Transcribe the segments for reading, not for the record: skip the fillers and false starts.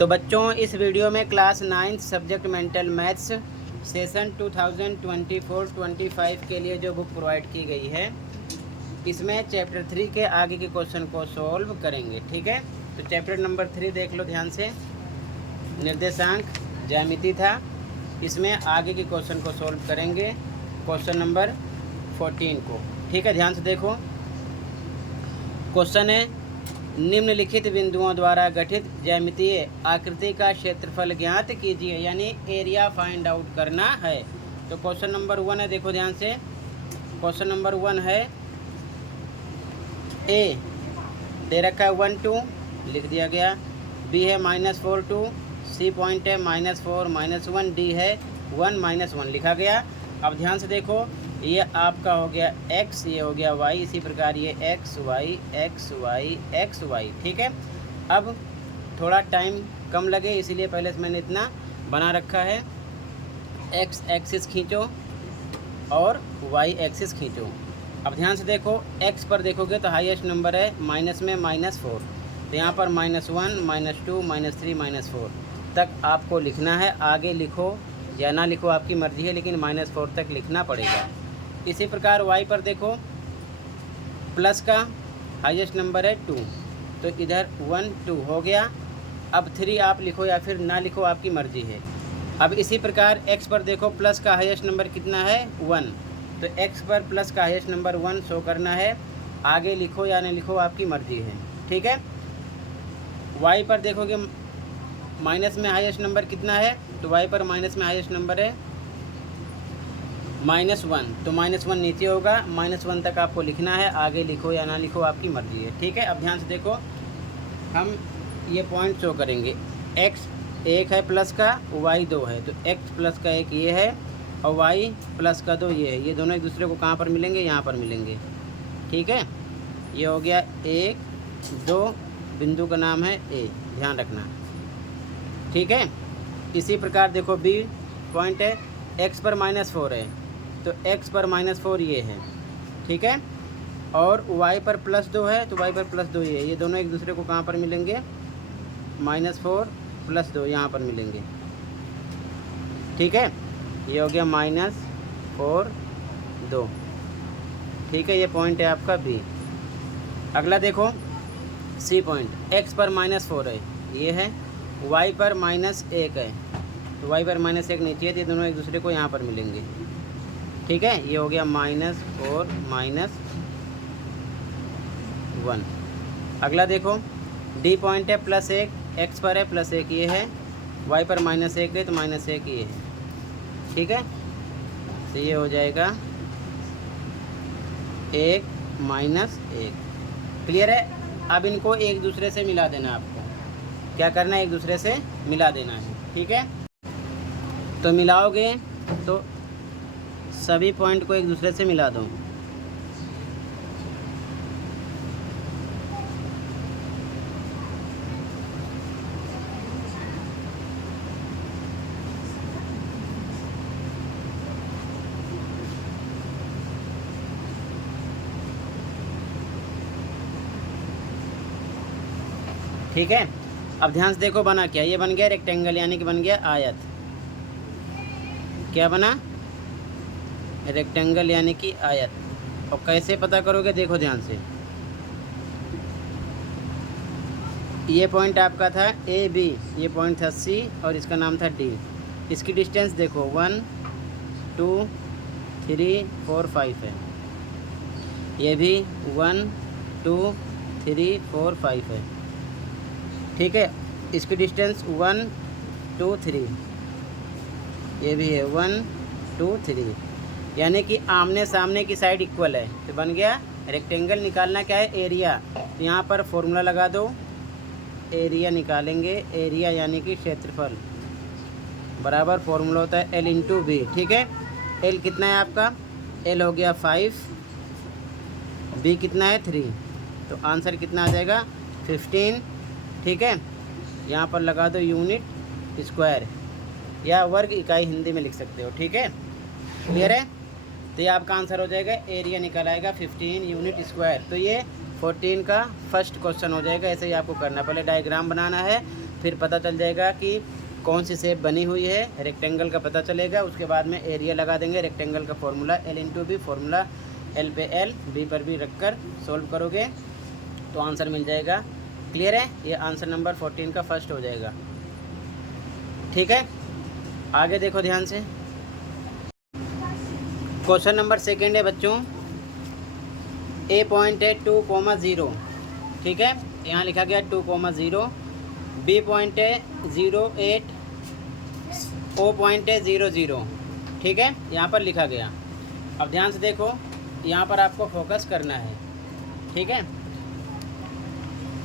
तो बच्चों इस वीडियो में class 9 subject mental maths session 2024-25 के लिए जो बुक प्रोवाइड की गई है इसमें चैप्टर 3 के आगे के क्वेश्चन को सॉल्व करेंगे। ठीक है, तो चैप्टर नंबर 3 देख लो ध्यान से। निर्देशांक ज्यामिति था, इसमें आगे के क्वेश्चन को सॉल्व करेंगे, क्वेश्चन नंबर 14 को। ठीक है, ध्यान से देखो। क्वेश्चन है, निम्नलिखित बिंदुओं द्वारा गठित ज्यामितीय आकृति का क्षेत्रफल ज्ञात कीजिए, यानी एरिया फाइंड आउट करना है। तो क्वेश्चन नंबर 1 है, देखो ध्यान से। क्वेश्चन नंबर 1 है, ए दे रखा है 1 2 लिख दिया गया, बी है -4 2, सी पॉइंट है -4 -1, डी है 1 -1 लिखा गया। अब ध्यान से देखो, ये आपका हो गया x, ये हो गया y, इसी प्रकार ये x y x y x y। ठीक है, अब थोड़ा टाइम कम लगे इसलिए पहले से मैंने इतना बना रखा है। x एक्सिस खींचो और y एक्सिस खींचो। अब ध्यान से देखो, x पर देखोगे तो हाईएस्ट नंबर है माइनस में -4, तो यहाँ पर -1 -2 -3 -4 तक आपको लिखना है। आगे लिखो या ना लिखो आपकी मर्ज़ी है, लेकिन -4 तक लिखना पड़ेगा। इसी प्रकार y पर देखो, प्लस का हाईएस्ट नंबर है 2, तो इधर 1 2 हो गया। अब 3 आप लिखो या फिर ना लिखो, आपकी मर्ज़ी है। अब इसी प्रकार x पर देखो, प्लस का हाईएस्ट नंबर कितना है 1, तो x पर प्लस का हाईएस्ट नंबर 1 शो करना है। आगे लिखो या ना लिखो, आपकी मर्ज़ी है। ठीक है, y पर देखोगे माइनस में हाईएस्ट नंबर कितना है, तो y पर माइनस में हाईएस्ट नंबर है -1, तो -1 नीचे होगा, -1 तक आपको लिखना है। आगे लिखो या ना लिखो, आपकी मर्ज़ी है। ठीक है, अब ध्यान से देखो, हम ये पॉइंट शो करेंगे। x 1 है प्लस का, y 2 है, तो x प्लस का 1 ये है और y प्लस का 2 ये है। ये दोनों एक दूसरे को कहाँ पर मिलेंगे, यहाँ पर मिलेंगे। ठीक है, ये हो गया 1 2, बिंदु का नाम है A, ध्यान रखना। ठीक है, इसी प्रकार देखो b पॉइंट है, x पर -4 है, तो x पर -4 ये है। ठीक है, और y पर +2 है, तो y पर +2 ये है। ये दोनों एक दूसरे को कहाँ पर मिलेंगे, -4 +2 यहाँ पर मिलेंगे। ठीक है, ये हो गया -4 2। ठीक है, ये पॉइंट है आपका b। अगला देखो, c पॉइंट, x पर -4 है, ये है, y पर -1 है, तो y पर -1 नीचे है, तो ये दोनों एक दूसरे को यहाँ पर मिलेंगे। ठीक है, ये हो गया -4 -1। अगला देखो, d पॉइंट है, +1, x पर है +1 ये है, y पर -1 है, तो -1 ये है। ठीक है, तो ये हो जाएगा 1 -1। क्लियर है। अब इनको एक दूसरे से मिला देना, आपको क्या करना है, एक दूसरे से मिला देना है। ठीक है, तो मिलाओगे तो सभी पॉइंट को एक दूसरे से मिला दो। ठीक है, अब ध्यान से देखो, बना क्या, ये बन गया रेक्टेंगल, यानी कि बन गया आयत। क्या बना, रेक्टेंगल यानी कि आयत। और कैसे पता करोगे, देखो ध्यान से। ये पॉइंट आपका था ए बी, ये पॉइंट था सी, और इसका नाम था डी। इसकी डिस्टेंस देखो 1 2 3 4 5 है। ये भी 1 2 3 4 5 है। ठीक है, इसकी डिस्टेंस 1 2 3, ये भी है 1 2 3, यानी कि आमने सामने की साइड इक्वल है, तो बन गया रेक्टेंगल। निकालना क्या है, एरिया। तो यहाँ पर फॉर्मूला लगा दो, एरिया निकालेंगे। एरिया यानी कि क्षेत्रफल बराबर फॉर्मूला होता है L × B। ठीक है, L कितना है आपका, L हो गया 5, B कितना है 3, तो आंसर कितना आ जाएगा 15। ठीक है, यहाँ पर लगा दो यूनिट स्क्वायर या वर्ग इकाई, हिंदी में लिख सकते हो। ठीक है, क्लियर है। तो ये आपका आंसर हो जाएगा, एरिया निकल आएगा 15 यूनिट स्क्वायर। तो ये 14 का फर्स्ट क्वेश्चन हो जाएगा। ऐसे ही आपको करना, पहले डायग्राम बनाना है, फिर पता चल जाएगा कि कौन सी शेप बनी हुई है, रेक्टेंगल का पता चलेगा। उसके बाद में एरिया लगा देंगे, रेक्टेंगल का formula L into B, formula L पे L बी पर भी रख कर सोल्व करोगे तो आंसर मिल जाएगा। क्लियर है? ये आंसर नंबर 14 का फर्स्ट हो जाएगा। ठीक है, आगे देखो ध्यान से। क्वेश्चन नंबर सेकेंड है बच्चों, ए पॉइंट है 2,0, ठीक है, यहाँ लिखा गया 2,0, बी पॉइंट है 0,8, ओ पॉइंट है 0,0, ठीक है, यहाँ पर लिखा गया। अब ध्यान से देखो, यहाँ पर आपको फोकस करना है, ठीक है।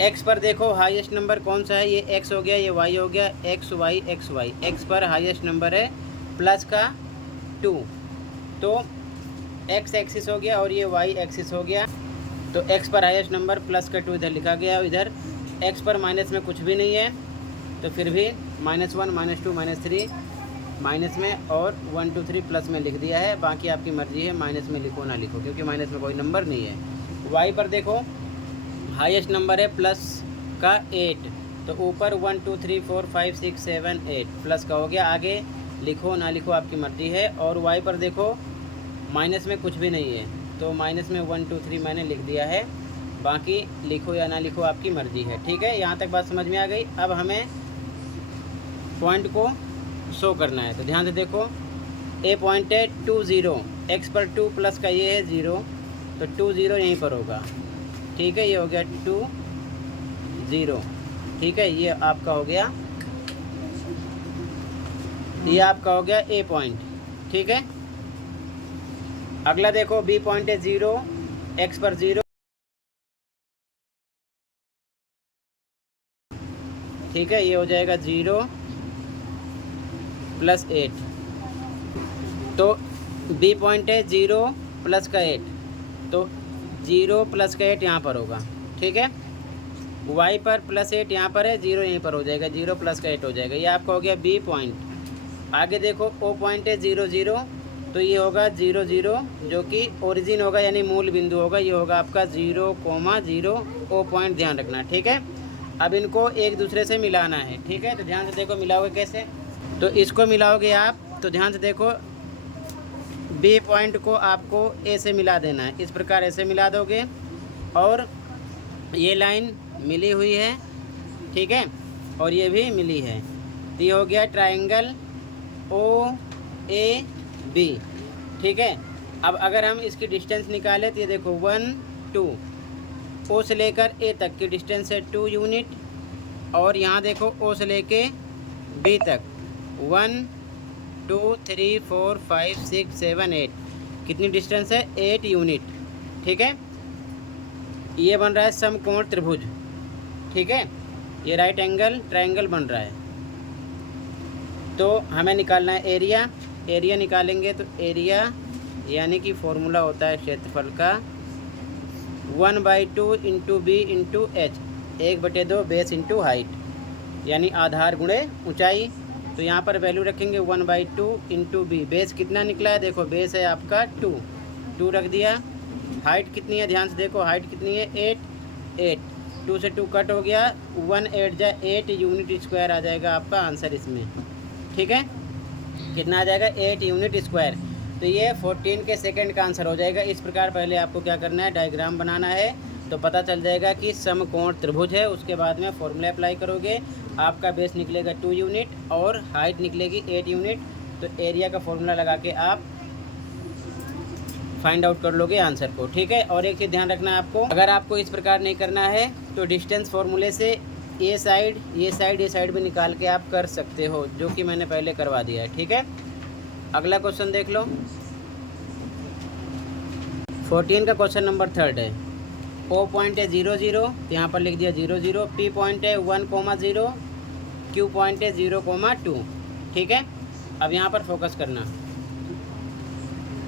एक्स पर देखो हाईएस्ट नंबर कौन सा है, ये एक्स हो गया, ये वाई हो गया, X Y X Y. X पर हाईएस्ट नंबर है प्लस का 2, तो एक्स एक्सिस हो गया और ये वाई एक्सिस हो गया। तो एक्स पर हाईएस्ट नंबर प्लस का 2 इधर लिखा गया, और इधर एक्स पर माइनस में कुछ भी नहीं है, तो फिर भी -1 -2 -3 माइनस में और 1 2 3 प्लस में लिख दिया है। बाकी आपकी मर्जी है, माइनस में लिखो ना लिखो, क्योंकि माइनस में कोई नंबर नहीं है। वाई पर देखो हाईएस्ट नंबर है प्लस का 8, तो ऊपर 1 2 3 4 5 6 7 8 प्लस का हो गया। आगे लिखो ना लिखो आपकी मर्जी है। और वाई पर देखो माइनस में कुछ भी नहीं है, तो माइनस में 1 2 3 मैंने लिख दिया है। बाकी लिखो या ना लिखो आपकी मर्जी है। ठीक है, यहाँ तक बात समझ में आ गई। अब हमें पॉइंट को शो करना है, तो ध्यान से देखो, ए पॉइंट है 20, एक्स पर 2 प्लस का ये है 0, तो 20 यहीं पर होगा। ठीक है, ये हो गया 20, ठीक है, ये आपका हो गया, ये आपका हो गया ए पॉइंट। ठीक है, अगला देखो, बी पॉइंट है 0, एक्स पर 0, ठीक है, ये हो जाएगा 0 + 8, तो बी पॉइंट है 0 प्लस का 8, तो 0 प्लस का 8 यहाँ पर होगा। ठीक है, वाई पर +8 यहाँ पर है, 0 यहीं पर हो जाएगा, 0 प्लस का 8 हो जाएगा। ये आपका हो गया बी पॉइंट। आगे देखो, ओ पॉइंट है 0 0, तो ये होगा 0 0, जो कि ओरिजिन होगा, यानी मूल बिंदु होगा। ये होगा आपका 0,0, ओ पॉइंट, ध्यान रखना। ठीक है, अब इनको एक दूसरे से मिलाना है। ठीक है, तो ध्यान से देखो, मिलाओगे कैसे, तो इसको मिलाओगे आप, तो ध्यान से देखो, बी पॉइंट को आपको ए से मिला देना है। इस प्रकार ऐसे मिला दोगे, और ये लाइन मिली हुई है, ठीक है, और ये भी मिली है, तो ये हो गया ट्रायंगल OAB। ठीक है, अब अगर हम इसकी डिस्टेंस निकालें तो ये देखो 1 2, ओ से लेकर ए तक की डिस्टेंस है 2 यूनिट, और यहाँ देखो ओ से लेके बी तक 1 2 3 4 5 6 7 8, कितनी डिस्टेंस है, 8 यूनिट। ठीक है, ये बन रहा है समकोण त्रिभुज। ठीक है, ये राइट एंगल ट्रायंगल बन रहा है। तो हमें निकालना है एरिया। एरिया निकालेंगे तो एरिया यानी कि फॉर्मूला होता है क्षेत्रफल का 1/2 into B into H, 1/2 base into height, यानी आधार गुणे ऊंचाई। तो यहाँ पर वैल्यू रखेंगे 1/2 इंटू बी। बेस कितना निकला है, देखो बेस है आपका 2 रख दिया। हाइट कितनी है, ध्यान से देखो, हाइट कितनी है 8 2 से 2 कट हो गया, 1 8 जा 8 यूनिट स्क्वायर आ जाएगा आपका आंसर इसमें। ठीक है, कितना आ जाएगा, 8 यूनिट स्क्वायर। तो ये 14 के सेकंड का आंसर हो जाएगा। इस प्रकार पहले आपको क्या करना है, डायग्राम बनाना है, तो पता चल जाएगा कि समकोण त्रिभुज है। उसके बाद में फॉर्मूला अप्लाई करोगे, आपका बेस निकलेगा 2 यूनिट और हाइट निकलेगी 8 यूनिट। तो एरिया का फॉर्मूला लगा के आप फाइंड आउट कर लोगे आंसर को। ठीक है, और एक चीज़ ध्यान रखना है आपको, अगर आपको इस प्रकार नहीं करना है तो डिस्टेंस फॉर्मूले से ये साइड भी निकाल के आप कर सकते हो, जो कि मैंने पहले करवा दिया है। ठीक है, अगला क्वेश्चन देख लो, 14 का क्वेश्चन नंबर 3 है। ओ पॉइंट है 0 0, यहाँ पर लिख दिया 0 0, पी पॉइंट है 1,0, क्यू पॉइंट है 0,2। ठीक है, अब यहाँ पर फोकस करना,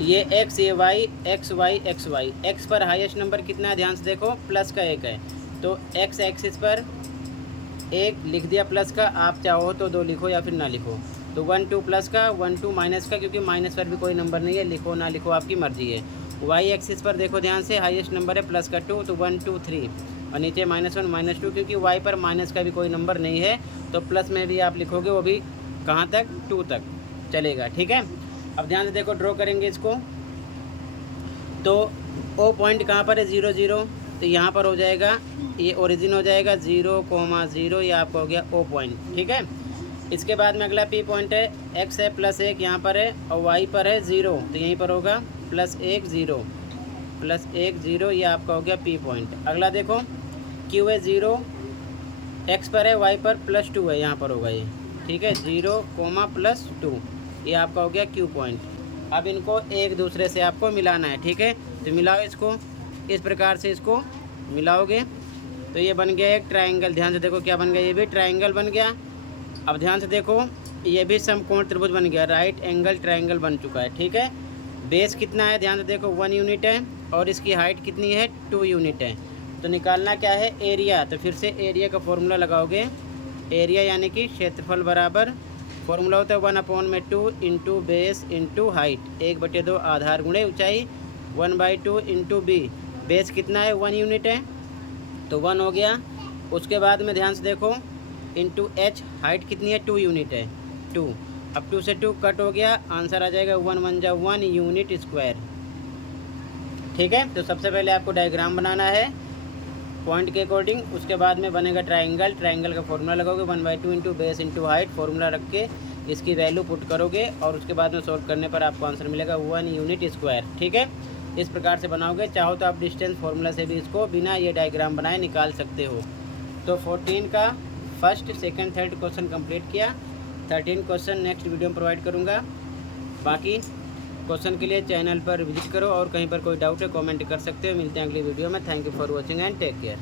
ये एक्स, ये Y, X Y X Y. X पर हाईएस्ट नंबर कितना है, ध्यान से देखो, प्लस का 1 है, तो एक्स एक्सिस पर 1 लिख दिया प्लस का, आप चाहो तो 2 लिखो या फिर ना लिखो। तो 1 2 प्लस का, 1 2 माइनस का, क्योंकि माइनस पर भी कोई नंबर नहीं है, लिखो ना लिखो आपकी मर्जी है। वाई एक्सिस पर देखो ध्यान से, हाईएस्ट नंबर है प्लस का 2, तो 1 2 3, और नीचे -1 -2, क्योंकि y पर माइनस का भी कोई नंबर नहीं है तो प्लस में भी आप लिखोगे वो भी कहाँ तक, 2 तक चलेगा। ठीक है, अब ध्यान से देखो ड्रॉ करेंगे इसको। तो ओ पॉइंट कहाँ पर है, 0 0, तो यहाँ पर हो जाएगा, ये ओरिजिन हो जाएगा 0,0, ये आपका हो गया ओ पॉइंट। ठीक है, इसके बाद में अगला पी पॉइंट है, x है +1 यहाँ पर है और y पर है 0, तो यहीं पर होगा +1 0 +1 0, ये आपका हो गया पी पॉइंट। अगला देखो q है 0, x पर है, y पर +2 है, यहाँ पर होगा ये। ठीक है, 0, +2, ये आपका हो गया q पॉइंट। अब इनको एक दूसरे से आपको मिलाना है। ठीक है, तो मिलाओ इसको, इस प्रकार से इसको मिलाओगे तो ये बन गया एक ट्रायंगल। ध्यान से देखो क्या बन गया, ये भी ट्रायंगल बन गया। अब ध्यान से देखो ये भी समकोण त्रिभुज बन गया, राइट एंगल ट्रायंगल बन चुका है। ठीक है, बेस कितना है, ध्यान से देखो 1 यूनिट है और इसकी हाइट कितनी है, 2 यूनिट है। तो निकालना क्या है, एरिया। तो फिर से एरिया का फॉर्मूला लगाओगे, एरिया यानी कि क्षेत्रफल बराबर, फॉर्मूला होता है 1/2 इंटू बेस इंटू हाइट, 1/2 आधार गुणे ऊंचाई, 1/2 इंटू बी। बेस कितना है, 1 यूनिट है तो 1 हो गया। उसके बाद में ध्यान से देखो इंटू एच, हाइट कितनी है, 2 यूनिट है, 2। अब 2 से 2 कट हो गया, आंसर आ जाएगा 1 1 जा 1 यूनिट स्क्वायर। ठीक है, तो सबसे पहले आपको डायग्राम बनाना है पॉइंट के अकॉर्डिंग, उसके बाद में बनेगा ट्रायंगल। ट्रायंगल का फॉर्मूला लगाओगे 1/2 into base into height, formula रख के इसकी वैल्यू पुट करोगे और उसके बाद में सॉल्व करने पर आपको आंसर मिलेगा 1 यूनिट स्क्वायर। ठीक है, इस प्रकार से बनाओगे। चाहो तो आप डिस्टेंस फार्मूला से भी इसको बिना ये डायग्राम बनाए निकाल सकते हो। तो 14 का first, second, third question complete किया। 13 क्वेश्चन नेक्स्ट वीडियो में प्रोवाइड करूँगा। बाकी क्वेश्चन के लिए चैनल पर विजिट करो और कहीं पर कोई डाउट है कमेंट कर सकते हो। मिलते हैं अगली वीडियो में। Thank you for watching and take care.